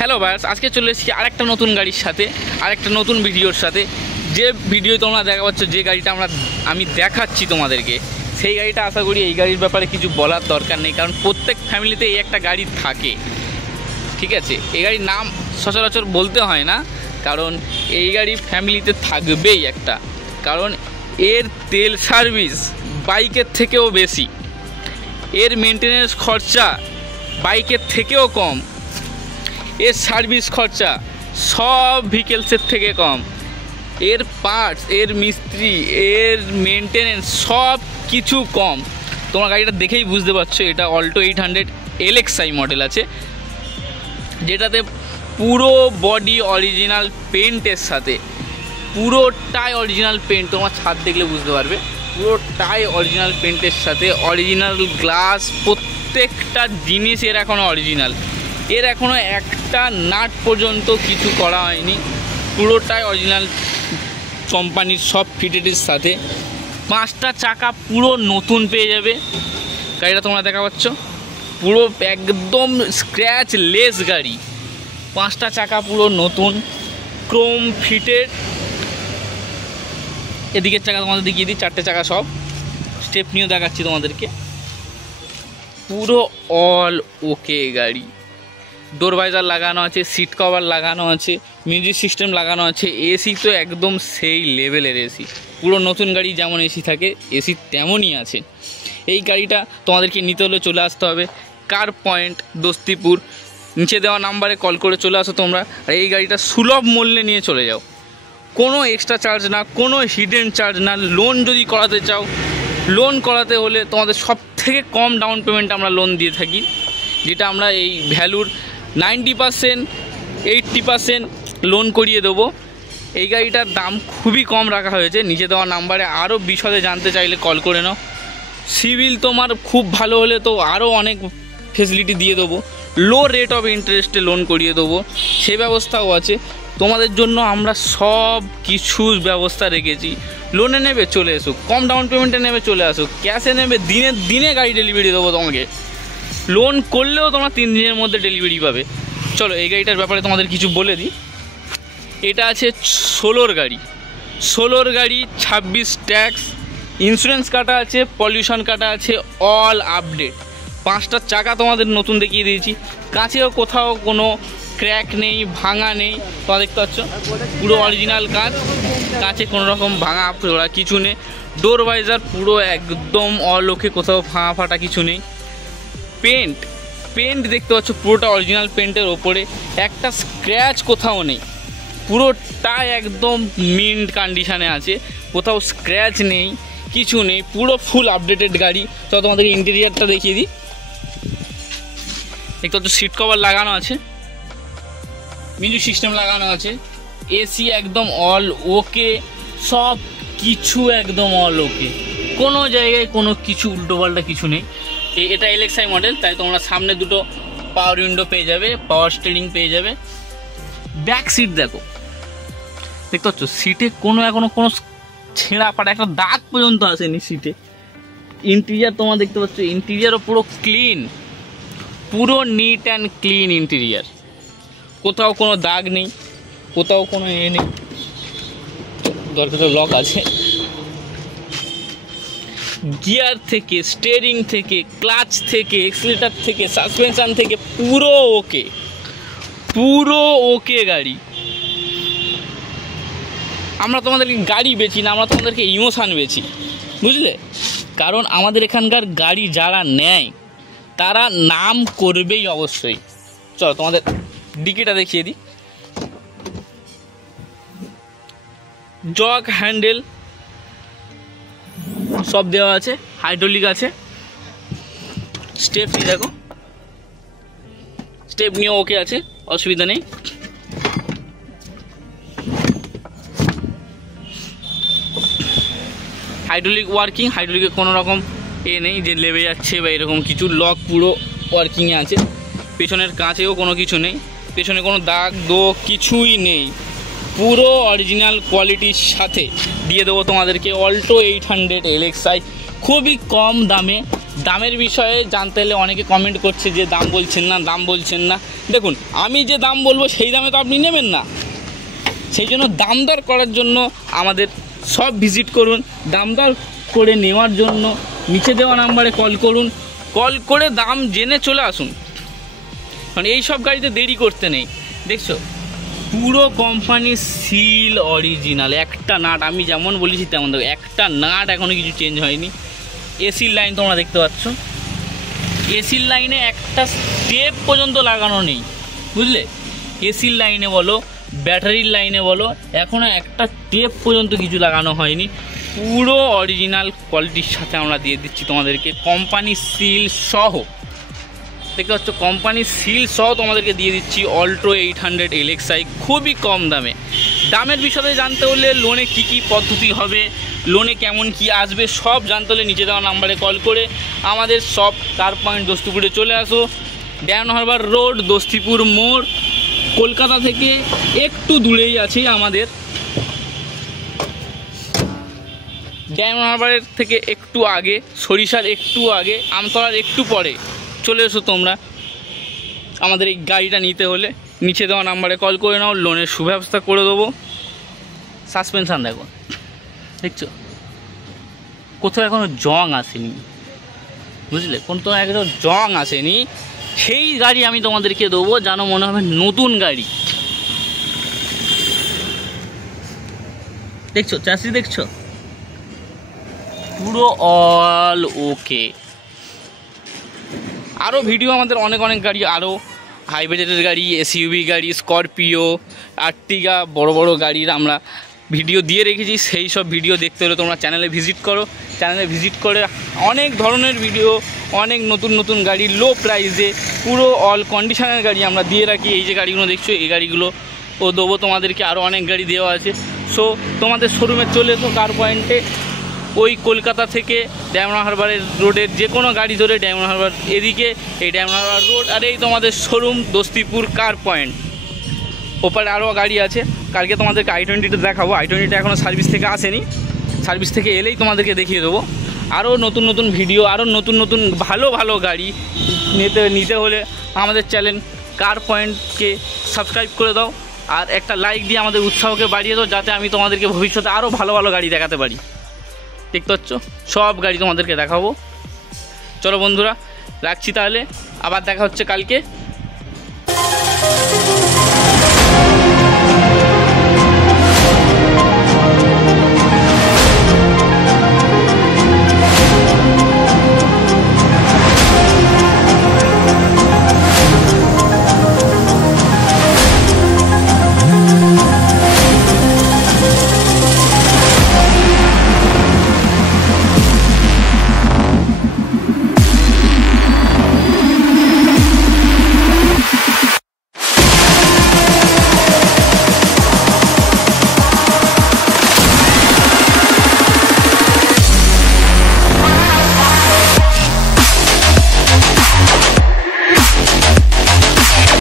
Hello vice, আজকে চলে এসেছি আরেকটা নতুন গাড়ির সাথে, আরেকটা নতুন ভিডিওর সাথে। যে ভিডিও তোমরা দেখা পাচ্ছ, যে গাড়িটা আমি দেখাচ্ছি তোমাদেরকে, সেই গাড়িটা আশা করি এই গাড়ির ব্যাপারে কিছু বলার দরকার নেই, কারণ প্রত্যেক ফ্যামিলিতে এই একটা গাড়ি থাকে। ঠিক আছে, এই গাড়ির নাম সচরাচর বলতে হয় না, কারণ এই গাড়ি ফ্যামিলিতে থাকবেই একটা, কারণ এর তেল সার্ভিস বাইকের থেকেও বেশি, এর মেনটেনেন্স খরচা বাইকের থেকেও কম, এর সার্ভিস খরচা সব ভেহিকেলসের থেকে কম, এর পার্টস, এর মিস্ত্রি, এর মেনটেনেন্স সব কিছু কম। তোমরা গাড়িটা দেখেই বুঝতে পারছো, এটা অল্টো 800 LXi মডেল আছে, যেটাতে পুরো বডি অরিজিনাল পেন্টের সাথে, পুরোটাই অরিজিনাল পেন্ট। তোমার ছাদ দেখলে বুঝতে পারবে, পুরোটাই অরিজিনাল পেন্টের সাথে অরিজিনাল গ্লাস, প্রত্যেকটা জিনিস এর এখনও অরিজিনাল। এর এখনও একটা নাট পর্যন্ত কিছু করা হয়নি, পুরোটাই অরিজিনাল কোম্পানির সব ফিটেডের সাথে। 5টা চাকা পুরো নতুন পেয়ে যাবে। গাড়িটা তোমরা দেখা পাচ্ছ, পুরো একদম স্ক্র্যাচ লেস গাড়ি। 5টা চাকা পুরো নতুন, ক্রোম ফিটেড। এদিকের চাকা তোমাদের দেখিয়ে দিই, 4টে চাকা সব স্টেপ নিয়েও দেখাচ্ছি তোমাদেরকে। পুরো অল ওকে গাড়ি। ডোর ভাইজার লাগানো আছে, সিট কভার লাগানো আছে, মিউজিক সিস্টেম লাগানো আছে, এসি তো একদম সেই লেভেলের এসি। পুরো নতুন গাড়ি যেমন এসি থাকে, এসি তেমনই আছে। এই গাড়িটা তোমাদেরকে নিতে হলে চলে আসতে হবে কার পয়েন্ট, দস্তিপুর। নিচে দেওয়া নাম্বারে কল করে চলে আসো তোমরা, আর এই গাড়িটা সুলভ মূল্যে নিয়ে চলে যাও। কোনো এক্সট্রা চার্জ না, কোনো হিডেন চার্জ না। লোন যদি করাতে চাও, লোন করাতে হলে তোমাদের সব থেকে কম ডাউন পেমেন্ট আমরা লোন দিয়ে থাকি, যেটা আমরা এই ভ্যালুর 90% 80% লোন করিয়ে দেবো। এই গাড়িটার দাম খুবই কম রাখা হয়েছে। নিচে দেওয়া নাম্বারে আরও বিশদে জানতে চাইলে কল করে নাও। সিভিল তোমার খুব ভালো হলে তো আরও অনেক ফেসিলিটি দিয়ে দেবো, লো রেট অফ ইন্টারেস্টে লোন করিয়ে দেবো, সে ব্যবস্থাও আছে। তোমাদের জন্য আমরা সব কিছুর ব্যবস্থা রেখেছি। লোনে নেবে চলে এসো, কম ডাউন পেমেন্টে নেবে চলে আসো, ক্যাশে নেবে দিনে দিনে গাড়ি ডেলিভারি দেবো তোমাকে। লোন করলেও তোমরা 3 দিনের মধ্যে ডেলিভারি পাবে। চলো এই গাড়িটার ব্যাপারে তোমাদের কিছু বলে দিই। এটা আছে 16 গাড়ি, 16 গাড়ি, 26 ট্যাক্স, ইন্স্যুরেন্স কাটা আছে, পলিউশন কাটা আছে, অল আপডেট। 5টা চাকা তোমাদের নতুন দেখিয়ে দিয়েছি, কাছেও কোথাও কোনো ক্র্যাক নেই, ভাঙা নেই। তোমরা দেখতে পাচ্ছ পুরো অরিজিনাল কাঁচ, কাঁচে কোনো রকম ভাঙা ফোড়া কিছু নেই। ডোর ভাইজার পুরো একদম অল ওকে, কোথাও ভাঙা ফাটা কিছু নেই। পেন্ট দেখতে পাচ্ছ পুরোটা অরিজিনাল পেন্টের ওপরে, একটা স্ক্র্যাচ কোথাও নেই, পুরোটাই একদম মিন্ট কন্ডিশানে আছে, কোথাও স্ক্র্যাচ নেই, কিছু নেই, পুরো ফুল আপডেটেড গাড়ি। তো তোমাদেরকে ইন্টেরিয়ারটা দেখিয়ে দিই। দেখতে পাচ্ছ সিট কভার লাগানো আছে, মিউজিক সিস্টেম লাগানো আছে, এসি একদম অল ওকে, সব কিছু একদম অল ওকে, কোনো জায়গায় কোনো কিছু উল্টোপাল্টা কিছু নেই। এটা LXi মডেল, তাই তোমরা সামনে দুটো পাওয়ার উইন্ডো পেয়ে যাবে, পাওয়ার স্টিয়ারিং পেয়ে যাবে। ব্যাক সিট দেখো, দেখতে পাচ্ছ সিটে এখনো কোনো ছেঁড়া ফাটা একটা দাগ পর্যন্ত আসেনি সিটে। ইন্টেরিয়ার তোমরা দেখতে পাচ্ছ, ইন্টেরিয়ারও পুরো ক্লিন, পুরো নিট অ্যান্ড ক্লিন ইন্টেরিয়ার, কোথাও কোনো দাগ নেই, কোথাও কোনো নেই। দরকার লক আছে। গিয়ার থেকে, স্টিয়ারিং থেকে, ক্লাচ থেকে, এক্সিলেটর থেকে, সাসপেনশন থেকে পুরো ওকে, পুরো ওকে গাড়ি। আমরা তোমাদেরকে গাড়ি বেচি না, আমরা তোমাদেরকে ইমোশান বেচি, বুঝলে? কারণ আমাদের এখানকার গাড়ি যারা নেয় তারা নাম করবেই অবশ্যই। চলো তোমাদের ডিকিটা দেখিয়ে দিই। জগ হ্যান্ডেল সব দেওয়া আছে, হাইড্রোলিক আছে, স্টেপনি দেখো, স্টেপনিও ওকে আছে, অসুবিধা নেই। হাইড্রোলিক ওয়ার্কিং, হাইড্রোলিকে কোনো রকম নেই যে লেবে যাচ্ছে বা এরকম কিছু, লক পুরো ওয়ার্কিংয়ে আছে। পেছনের কাঁচেও কোনো কিছু নেই, পেছনে কোনো দাগ কিছুই নেই, পুরো অরিজিনাল কোয়ালিটির সাথে দিয়ে দেবো তোমাদেরকে অল্টো 800 LXi। খুবই কম দামে দামের বিষয়ে জানতে হলে অনেকে কমেন্ট করছে যে দাম বলছেন না। দেখুন, আমি যে দাম বলবো সেই দামে তো আপনি নেবেন না, সেই জন্য দামদর করার জন্য আমাদের সব ভিজিট করুন। দামদর করে নেওয়ার জন্য নিচে দেওয়া নাম্বারে কল করুন, কল করে দাম জেনে চলে আসুন, কারণ এই সব গাড়িতে দেরি করতে নেই। দেখছো, পুরো কোম্পানি সিল অরিজিনাল, একটা নাট আমি যেমন বলেছি তেমন দেখো, একটা নাট এখনও কিছু চেঞ্জ হয়নি। এসির লাইন তোমরা দেখতে পাচ্ছ, এসির লাইনে একটা স্টেপ পর্যন্ত লাগানো নেই, বুঝলে? এসির লাইনে বলো, ব্যাটারির লাইনে বলো, এখনও একটা টেপ পর্যন্ত কিছু লাগানো হয়নি। পুরো অরিজিনাল কোয়ালিটির সাথে আমরা দিয়ে দিচ্ছি তোমাদেরকে, কোম্পানি সিল সহ। দেখতে পাচ্ছ, কোম্পানি সিল সহ তোমাদেরকে দিয়ে দিচ্ছি অল্টো 800 LXi খুবই কম দামে। দামের বিষয়ে জানতে হলে, লোনে কি কি পদ্ধতি হবে, লোনে কেমন কি আসবে, সব জানতে হলে নিচে দেওয়া নাম্বারে কল করে আমাদের সব কার পয়েন্ট দোস্তিপুরে চলে আসো। ডায়মন্ড হারবার রোড, দোস্তিপুর মোড়, কলকাতা থেকে একটু দূরেই আছে আমাদের। ডায়মন্ড হারবারের থেকে একটু আগে, সরিষার একটু আগে, আমতলার একটু পরে চলে এসো তোমরা। আমাদের এই গাড়িটা নিতে হলে নিচে দেওয়া নাম্বারে কল করে নাও, লোনের সুব্যবস্থা করে দেবো। সাসপেনশান দেখো, দেখছো কোথাও এখনও জং আসেনি, বুঝলে? কোথাও একদম জং আসেনি, সেই গাড়ি আমি তোমাদেরকে দেবো যেন মনে হবে নতুন গাড়ি। দেখছো চাষি, দেখছো পুরো অল ওকে। আরও ভিডিও আমাদের অনেক গাড়ি, আরও হাই বাজেটের গাড়ি, এসইউভি গাড়ি, স্করপিও, আর্টিগা, বড় বড় গাড়ির আমরা ভিডিও দিয়ে রেখেছি। সেই সব ভিডিও দেখতে হলে তোমরা চ্যানেলে ভিজিট করো। চ্যানেলে ভিজিট করে অনেক ধরনের ভিডিও, অনেক নতুন গাড়ি লো প্রাইসে, পুরো অল কন্ডিশনের গাড়ি আমরা দিয়ে রাখি। এই যে গাড়িগুলো দেখছো, এই গাড়িগুলো ও দেবো তোমাদেরকে, আরও অনেক গাড়ি দেওয়া আছে। সো তোমাদের শোরুমে চলে এসো কার পয়েন্টে, ওই কলকাতা থেকে ডায়মন্ড হারবারের রোডের যে কোনো গাড়ি ধরে ডায়মন্ড হারবার এদিকে, এই ডায়মন্ড হারবার রোড, আর এই তোমাদের শোরুম দোস্তিপুর কার পয়েন্ট। ওপারে আরও গাড়ি আছে, কালকে তোমাদেরকে i20টা দেখাবো। i20টা এখনও সার্ভিস থেকে আসেনি, সার্ভিস থেকে এলেই তোমাদেরকে দেখিয়ে দেবো। আরও নতুন ভিডিও, আরও নতুন ভালো গাড়ি নিতে হলে আমাদের চ্যানেল কার পয়েন্টকে সাবস্ক্রাইব করে দাও, আর একটা লাইক দিয়ে আমাদের উৎসাহকে বাড়িয়ে দাও, যাতে আমি তোমাদেরকে ভবিষ্যতে আরও ভালো গাড়ি দেখাতে পারি। দেখতে পাচ্ছ, সব গাড়ি তোমাদেরকে দেখাবো। চলো বন্ধুরা, রাখছি তাহলে, আবার দেখা হচ্ছে কালকে।